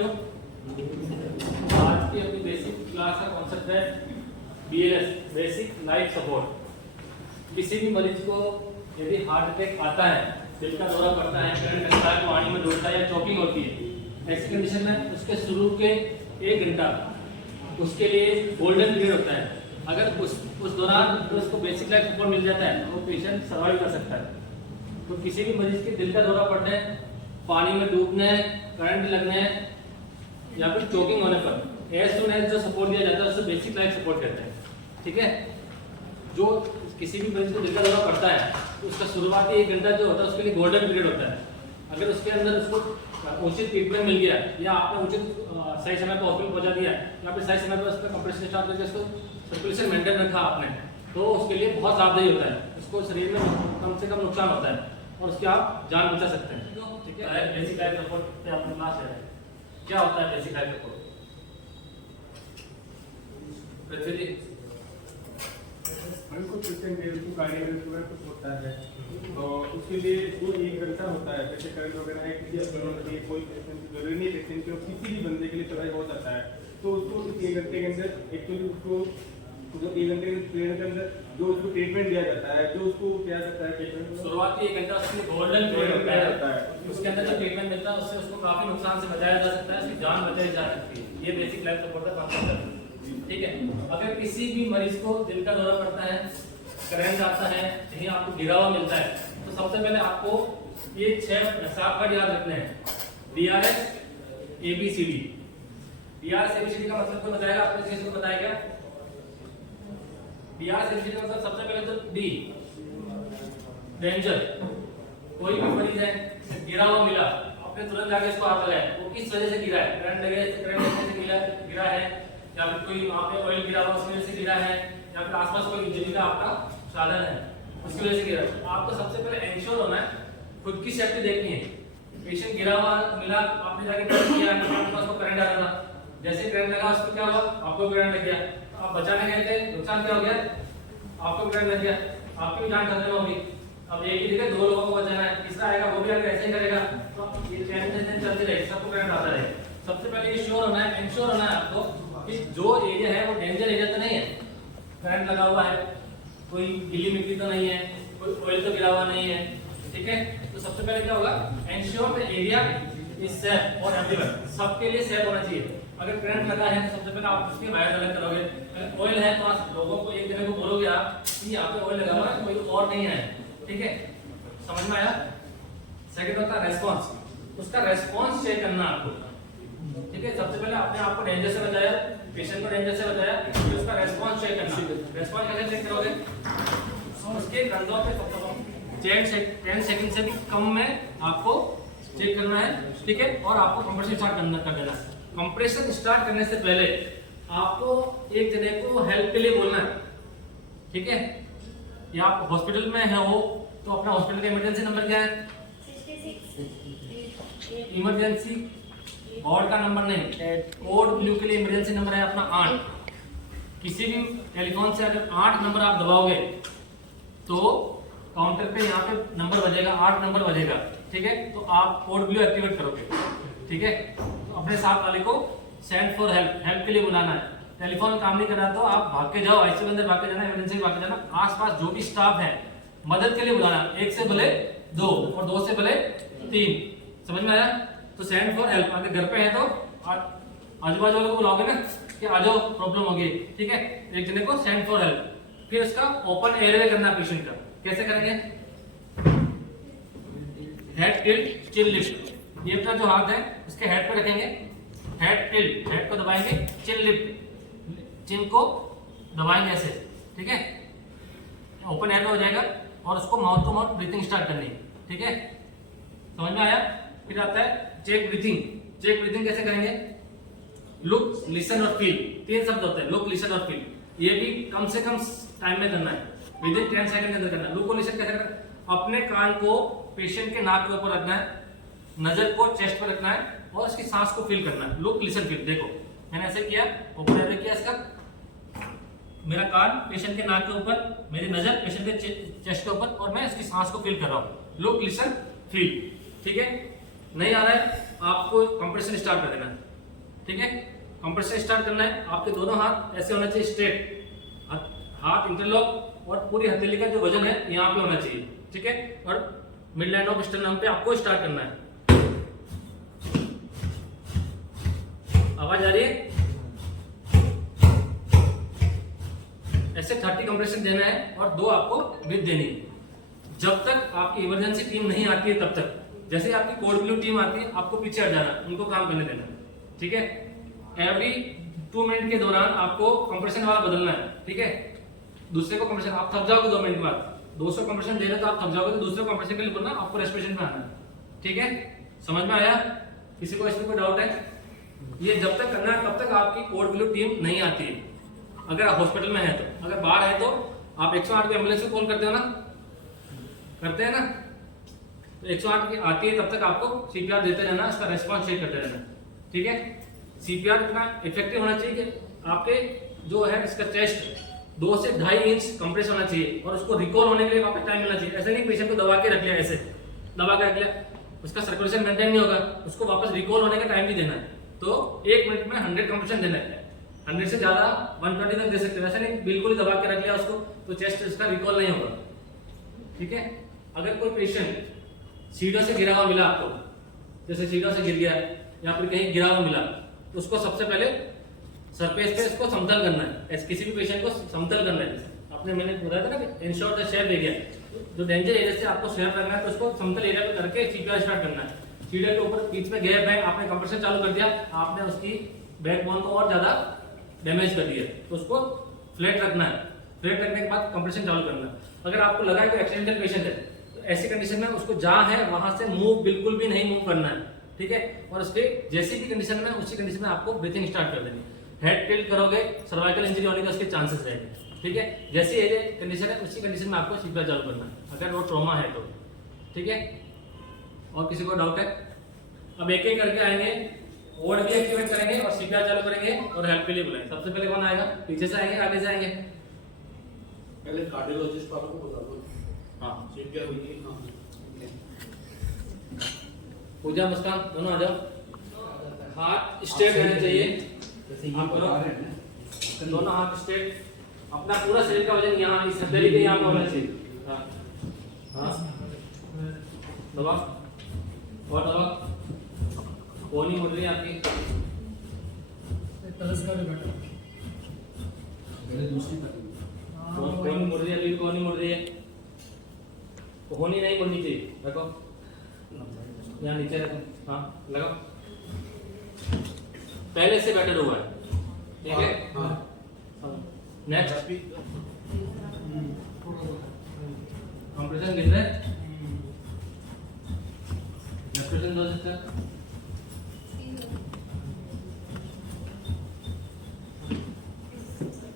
वालों, आज की अपनी बेसिक क्लास का कॉन्सेप्ट है BLS, बेसिक लाइफ सपोर्ट। किसी भी मरीज को यदि हार्ट अटैक आता है, दिल का दौरा पड़ता है, करंट लगता है, पानी में डूबता है या चॉकिंग होती है, ऐसी कंडीशन में उसके शुरू के 1 घंटा उसके लिए गोल्डन पीरियड होता है। अगर उस दौरान उसको बेसिक लाइफ सपोर्ट मिल जाता है तो वो पेशेंट सर्वाइव कर सकता है। तो किसी भी मरीज के दिल का दौरा पड़ने, पानी में डूबने, करंट लगने या फिर चोकिंग होने पर एज सून एज जो सपोर्ट दिया जाता है उससे बेसिक लाइफ सपोर्ट कहते हैं। ठीक है, जो किसी भी मरीज को दिल का दौरा पड़ता है तो उसका शुरुआती 1 घंटा जो होता है उसके लिए गोल्डन पीरियड होता है। अगर उसके अंदर उसको उचित ट्रीटमेंट मिल गया या आपने उचित सही समय पर हॉस्पिटल पहुंचा दिया या फिर सही समय पर उसका कंप्रेशन स्टार्ट करके उसको सर्कुलेशन मेंटेन रखा आपने, तो उसके लिए बहुत लाभदायी होता है। उसको शरीर में कम से कम नुकसान होता है और उसकी आप जान बचा सकते हैं। ठीक है, बेसिक लाइफ सपोर्ट पे अपने क्लास है। क्या होता है बेसिक लाइफ सपोर्ट? पृथ्वी जी, हमको पेशेंट को कार्डियोवैस्कुलर कुछ होता है तो उसके लिए जो 1 घंटा होता है, जैसे करंट वगैरह है किसी अस्पताल में कोई पेशेंट जरूरी नहीं, पेशेंट के किसी भी बंदे के लिए सर्वाइव हो जाता है, तो उसको इस 1 घंटे के अंदर एक्चुअली उसको जो 1 घंटे के पीरियड के अंदर जो उसको ट्रीटमेंट दिया जाता है, जो उसको क्या करता है ट्रीटमेंट शुरुआती 1 घंटा उसके गोल्डन पीरियड होता है। उसके अंदर जो ट्रीटमेंट मिलता है उससे उसको काफी नुकसान से बचाया जा सकता है, उसकी जान बचाई जा सकती है। ये बेसिक लाइफ सपोर्ट का कॉन्सेप्ट है। ठीक है, अगर किसी भी मरीज को दिल का दौरा पड़ता है, करंट आता है, कहीं आपको गिरा हुआ मिलता है, तो सबसे पहले आपको ये 6 साफ याद रखने हैं। BRS ABCD। BRS ABCD का मतलब कोई बताएगा? आपने किसी को बताया क्या? BRS ABCD का मतलब सबसे पहले तो D डेंजर। कोई भी मरीज है गिरा हुआ मिला, आपने तुरंत जाके इसको हाथ लगाया, वो किस वजह से गिरा है? करंट लगे, करंट लगने से गिरा है, या फिर कोई वहां पे ऑयल गिरा हुआ उसकी वजह से गिरा है, या फिर आसपास कोई इंजरी का आपका साधन है उसकी वजह से गिरा है। आपको सबसे पहले एंश्योर होना है, खुद की सेफ्टी देखनी है। पेशेंट गिरा हुआ मिला, आपने जाके टेस्ट किया, आपके पास को करंट आ रहा था, जैसे करंट लगा उसको क्या हुआ? आपको करंट लग गया। तो आप बचाने गए थे, नुकसान क्या हो गया? आपको करंट लग गया, आपकी भी जान खतरे में होगी। अब एक ही जगह 2 लोगों को बचाना है, तीसरा आएगा वो भी आगे ऐसे ही करेगा, तो ये चैन चलती रहेगी, सबको करंट आता रहेगा। सबसे पहले ये श्योर होना है, एंश्योर होना है आपको कि जो एरिया है वो डेंजर एरिया तो नहीं है, करंट लगा हुआ है, कोई गीली मिट्टी तो नहीं है, कोई ऑयल तो गिरा हुआ नहीं है। ठीक है, तो सबसे पहले क्या होगा? Ensure the area is safe और एवरीवन, सबके लिए सेफ होना चाहिए। अगर करंट लगा है तो सबसे पहले आप उसके वायर अलग करोगे। अगर ऑयल है तो आप लोगों को एक जगह को बोलोगे आप कि यहाँ पे ऑयल लगा हुआ है, कोई और नहीं है। ठीक है, समझ में आया? सेकंड होता है रेस्पॉन्स, उसका रेस्पॉन्स चेक करना आपको। ठीक है, सबसे पहले आपने आपको डेंजर से बचाया, पेशेंट को डेंजर से बचाया, फिर उसका रेस्पॉन्स चेक करना। रेस्पॉन्स कैसे चेक करोगे? उसके कंधों पे 10 सेकंड से भी कम में आपको चेक करना है। ठीक है, और आपको कंप्रेशन स्टार्ट कर देना है। कंप्रेशन स्टार्ट करने से पहले आपको एक जने को हेल्प के लिए बोलना है। ठीक है, या आप हॉस्पिटल में है हो तो अपना हॉस्पिटल का इमरजेंसी नंबर क्या है? 66। इमरजेंसी वार्ड का नंबर नहीं, कोड ब्लू के लिए इमरजेंसी नंबर है अपना 8। किसी भी टेलीफोन से अगर 8 नंबर आप दबाओगे तो काउंटर पे यहाँ पे नंबर बजेगा, 8 नंबर बजेगा। ठीक है, तो आप कोड ब्लू एक्टिवेट करोगे। ठीक है, तो अपने साथ वाले को सेंड फॉर हेल्प, हेल्प के लिए बुलाना है। टेलीफोन काम नहीं कर रहा तो आप भाग के जाओ, आईसीयू के अंदर भाग के जाना, इमरजेंसी भाग के जाना। आसपास जो भी स्टाफ है मदद के लिए बुलाना, 1 से भले 2 और 2 से भले 3। समझ में आया? तो सेंड फॉर हेल्प। अगर घर पे है तो आजू बाजू वालों को बुलाओगे ना कि आ जाओ प्रॉब्लम हो गई। ठीक है, एक जने को सेंड फॉर हेल्प। फिर उसका ओपन एयरवे करना पेशेंट का। कैसे करेंगे? हेड टिल्ट चिन लिफ्ट। ये अपना जो हाथ है उसके हेड पे रखेंगे, हेड टिल्ट, हेड को दबाएंगे, चिन लिफ्ट, चिन को दबाएंगे ऐसे। ठीक है, ओपन एयर में हो जाएगा और उसको mouth to mouth breathing start करनी है। ठीक है, समझ में आया? फिर आता है चेक ब्रीथिंग। चेक ब्रीथिंग कैसे करेंगे? लुक, लिसन और फील, 3 शब्द होते हैं, लुक, लिसन और फील। ये भी कम से कम टाइम में करना है, विद इन 10 सेकंड के अंदर करना है। लुक और लिसन कैसे करना है? अपने कान को पेशेंट के नाक के ऊपर रखना है, नजर को चेस्ट पर रखना है और उसकी सांस को फील करना है। Look, listen, feel. देखो मैंने ऐसे किया, ऊपर ऐसे किया, इसका मेरा कान पेशेंट के नाक के ऊपर, मेरी नजर पेशेंट के चेस्ट के ऊपर और मैं इसकी सांस को फील कर रहा हूँ। Look, listen, feel. ठीक है, नहीं आ रहा है आपको कंप्रेशन स्टार्ट कर देना। ठीक है। कंप्रेशन स्टार्ट करना है, आपके दोनों हाथ ऐसे होना चाहिए स्ट्रेट, हाथ इंटरलॉक और पूरी हथेली का जो वजन है यहाँ पे होना चाहिए, ठीक है। और मिड लाइन ऑफ स्टर्नम पे आपको स्टार्ट करना है। आवाज आ रही है? ऐसे 30 कंप्रेशन देना है और 2 आपको ब्रीथ देनी है जब तक आपकी इमरजेंसी टीम नहीं आती है तब तक। जैसे आपकी कोड ब्लू टीम आती है आपको पीछे हट जाना, उनको काम करने देना, ठीक है। एवरी 2 मिनट के दौरान आपको कंप्रेशन वाला बदलना है, ठीक है। दूसरे को कंप्रेशन, आप थक जाओगे 2 मिनट बाद, 200 कंप्रेशन दे रहे तो आप थक जाओगे, तो दूसरे कंप्रेशन के लिए बोलना, आपको रेस्पिरेशन पे आना है, ठीक है। समझ में आया? किसी को इसमें कोई डाउट है? ये जब तक करना है तब तक आपकी कोड ब्लू टीम नहीं आती है। अगर आप हॉस्पिटल में है तो, अगर बाहर है तो आप 108 पे एम्बुलेंस को कॉल करते हो ना, करते हैं ना, तो 108 की आती है तब तक आपको सीपीआर देते रहना, इसका रेस्पॉन्स चेक करते रहना, ठीक है। सीपीआर इतना इफेक्टिव होना चाहिए कि आपके जो है इसका चेस्ट 2 से 2.5 इंच कंप्रेस होना चाहिए और उसको रिकॉल होने के लिए वापस टाइम मिलना चाहिए। ऐसे नहीं पेशेंट को दबा के रख लिया, ऐसे दबा के रख लिया, उसका सर्कुलेशन मेंटेन नहीं होगा, उसको वापस रिकॉल होने का टाइम भी देना है। तो 1 मिनट में 100 कंप्रेशन देना है, 100 से ज्यादा 120 तक दे सकते हैं। ऐसे नहीं बिल्कुल ही दबा के रख लिया उसको तो चेस्ट इसका रिकॉल नहीं होगा, ठीक है। अगर कोई पेशेंट सीढ़ियों से गिरा हुआ मिला आपको, जैसे सीढ़ियों से गिर गया या फिर कहीं गिरा हुआ मिला, तो उसको सबसे पहले सरफेस पे इसको समतल करना है। किसी भी पेशेंट को समतल करना है, आपने मैंने बताया था ना कि इंश्योर द शेप एरिया, जो डेंजर एरिया से आपको शेप करना है तो उसको समतल एरिया पे करके सीपीआर स्टार्ट करना है। सीढ़ी के ऊपर बीच में गैप है, आपने कंप्रेशन चालू कर दिया, आपने उसकी बैकबोन को और ज्यादा डैमेज कर दिया, तो उसको फ्लैट रखना है। फ्लैट रखने के बाद कंप्रेशन चालू करना है। अगर आपको लगा है कि एक्सीडेंटल पेशेंट है तो ऐसी कंडीशन में उसको जहां है वहां से मूव बिल्कुल भी नहीं मूव करना है, ठीक है। और उसके जैसी भी कंडीशन में उसी कंडीशन में आपको ब्रीथिंग स्टार्ट कर देनी। हेड टिल्ट करोगे सर्वाइकल इंजरी होने के उसके चांसेस रहेंगे, ठीक है। जैसी एरिया कंडीशन है उसी कंडीशन में आपको सीपीआर चालू करना है, अगर वो ट्रॉमा है तो, ठीक है। और किसी को डाउट है? अब एक एक करके आएंगे, ओड भी एक्टिवेट करेंगे और सीपीआर चालू करेंगे और हेल्प के लिए बुलाएंगे। सबसे पहले कौन आएगा? पीछे से आएंगे आगे से आएंगे? पहले कार्डियोलॉजिस्ट वालों को बता दो। हाँ, सीपीआर हुई। पूजा मुस्कान दोनों आ जाओ। हाथ स्ट्रेट रहने चाहिए, आप करो, दोनों हाथ स्ट्रेट, अपना पूरा शरीर का वजन यहाँ इस हथेली के यहाँ पे होना चाहिए। हाँ हाँ, दबा और दबा, कोनी मुड़ रही है आपकी, कोनी मुड़ रही है, अभी कोनी मुड़ रही है, कोनी नहीं मुड़नी चाहिए। रखो यहाँ नीचे रखो, हाँ लगाओ, पहले से बेटर हुआ है, ठीक है। नेक्स्ट कंप्रेशन कितना है? एक्सप्रेशन दो सिस्टर।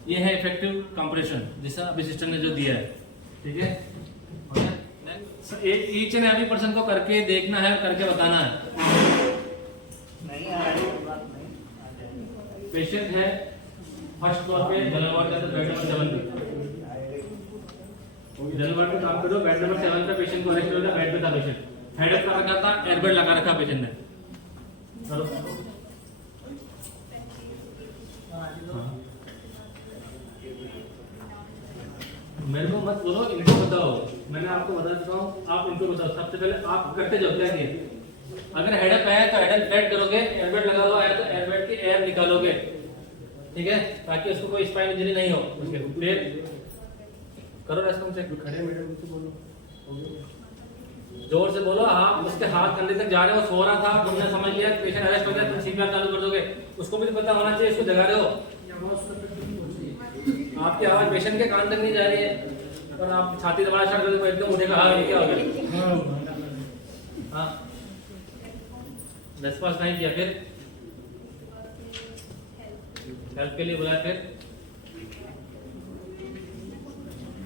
ये है इफेक्टिव कंप्रेशन जैसा अभी सिस्टर ने जो दिया है, ठीक है। ईच एंड एवरी पर्सन को करके देखना है, करके बताना है। नहीं आ रही बात नहीं। पेशेंट है फर्स्ट फ्लोर पे, जनरल वार्ड का, तो बेड नंबर 7 पे, जनरल वार्ड में काम करो। बेड नंबर 7 पे पेशेंट को अरेस्ट हो गया, बेड पे था पेशेंट, हेडअप कर रखा था, एयरबेड लगा रखा पेशेंट ने। चलो मेरे को मत बोलो, इनको बताओ, मैंने आपको बता चुका हूँ, आप इनको बताओ। सबसे पहले आप करते जाओ क्या किए। अगर हेडअप है तो हेडअप फ्लैट करोगे, एयरबेड लगा हुआ है तो एयरबेड की एयर निकालोगे, ठीक है, ताकि उसको कोई स्पाइन इंजरी नहीं हो। उसके फिर करो रेस्पॉन्स चेक। खड़े मैडम से बोलो, जोर से बोलो। हाँ, उसके हाथ कंधे तक जा रहे हो, सो रहा था, तुमने समझ लिया पेशेंट अरेस्ट हो गया, तुम सीपीआर चालू कर दोगे, उसको भी तो पता होना चाहिए, इसको जगा रहे हो। आपकी आवाज पेशेंट के कान तक नहीं जा रही है, पर आप छाती दबाना स्टार्ट कर दो, एकदम उठेगा, हाँ ये क्या हो गया। हाँ, रेस्पॉन्स नहीं किया, फिर हेल्प के लिए बुलाया, फिर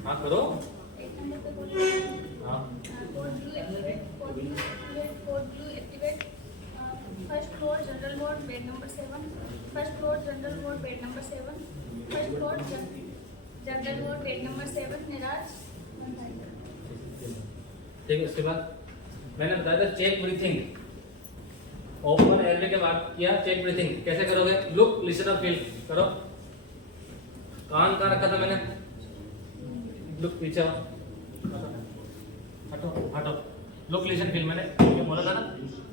हाँ करो। हाँ first floor general ward bed number 7, first floor general ward bed number 7, first floor general ward bed number 7 eras. ठीक है, उसके बाद मैंने बताया था चेक ब्रीथिंग ओपन एयरवे के बाद किया चेक ब्रीथिंग, कैसे करोगे? लुक लिसन और फील करो। कान कहाँ रखा था मैंने? लुक पीछे आओ, हटो हटो, लुक लिसन फील, मैंने ये बोला था ना।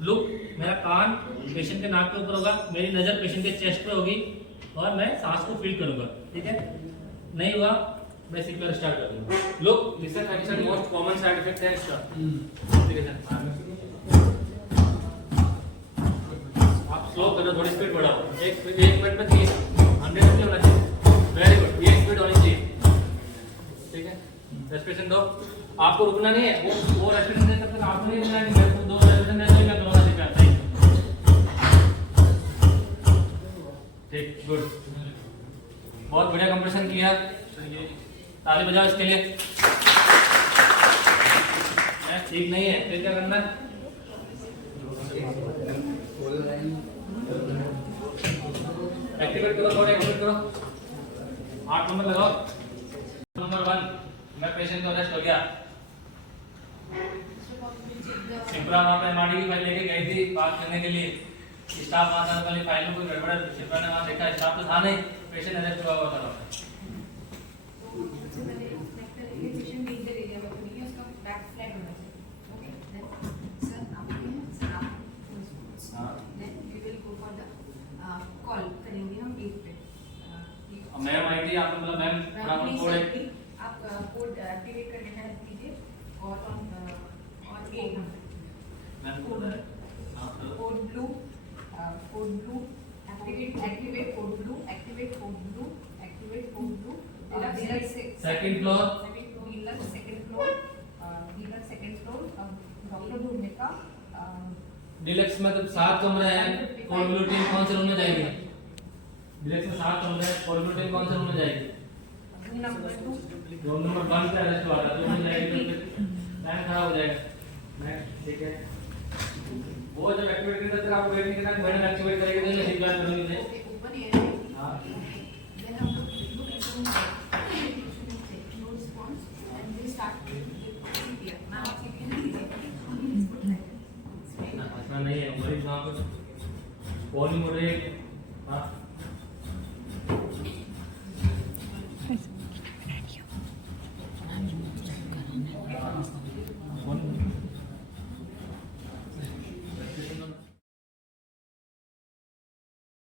लुक, मेरा कान पेशेंट के नाक के ऊपर होगा, मेरी नजर पेशेंट के चेस्ट पे होगी और मैं सांस को फील करूंगा, ठीक है? नहीं हुआ मैं सीपीआर स्टार्ट कर दूंगा। Look listen action most common side effect है इसका, ठीक है सर? आप स्लो करो, थोड़ी स्पीड बढ़ाओ। एक मिनट में 30 100 होना चाहिए। वेरी गुड, ये स्पीड होनी चाहिए, ठीक है? रेस्पिरेशन दो, आपको रुकना नहीं है। वो रेस्पिरेशन दे तब तक आपको नहीं रुकना है। मेरे को 2 रेस्पिरेशन दे दो, मैं दोनों से प्यार चाहिए, ठीक? गुड, बहुत बढ़िया कंप्रेशन किया, ताली बजाओ इसके लिए। ठीक नहीं है फिर क्या करना है? एक्टिवेट करो, और एक्टिवेट करो। 8 नंबर लगाओ। नंबर 1, मैं पेशेंट को अरेस्ट हो गया। शिप्रा वहाँ पे एमआरडी की फाइल लेके गई थी बात करने के लिए। स्टाफ वहाँ था, वाली फाइल में कोई गड़बड़ है। शिप्रा ने वहाँ देखा स्टाफ तो था नहीं, पेशेंट अरेस्ट हुआ था। मैम आई थी, आपने मतलब मैम आप कोड एक्टिवेट करके हेल्प कीजिए और एक ma'am code blue activate code blue second floor doctor ढूंढने का डिलक्स में तो 7 कमरे हैं, कोड ब्लू टीम कौन से रूम में जाएगी? डिलक्स में 7 कमरे हैं, कोड ब्लू टीम कौन से रूम में जाएगी? रूम नंबर 1 पे अरेस्ट हुआ था, तो में जाएगी तो फिर टाइम खराब हो जाएगा, ठीक है? वो जब एक्टिवेट करता है आपको वेट नहीं करना, मैडम एक्टिवेट करेगी तो नहीं सीधा करूंगी नहीं। ओपन एयर हां, then हम look into no response and we start CPR. Now CPR is put like ऐसा नहीं है, मरीज वहां पर कौन मुड़ रही है? हां,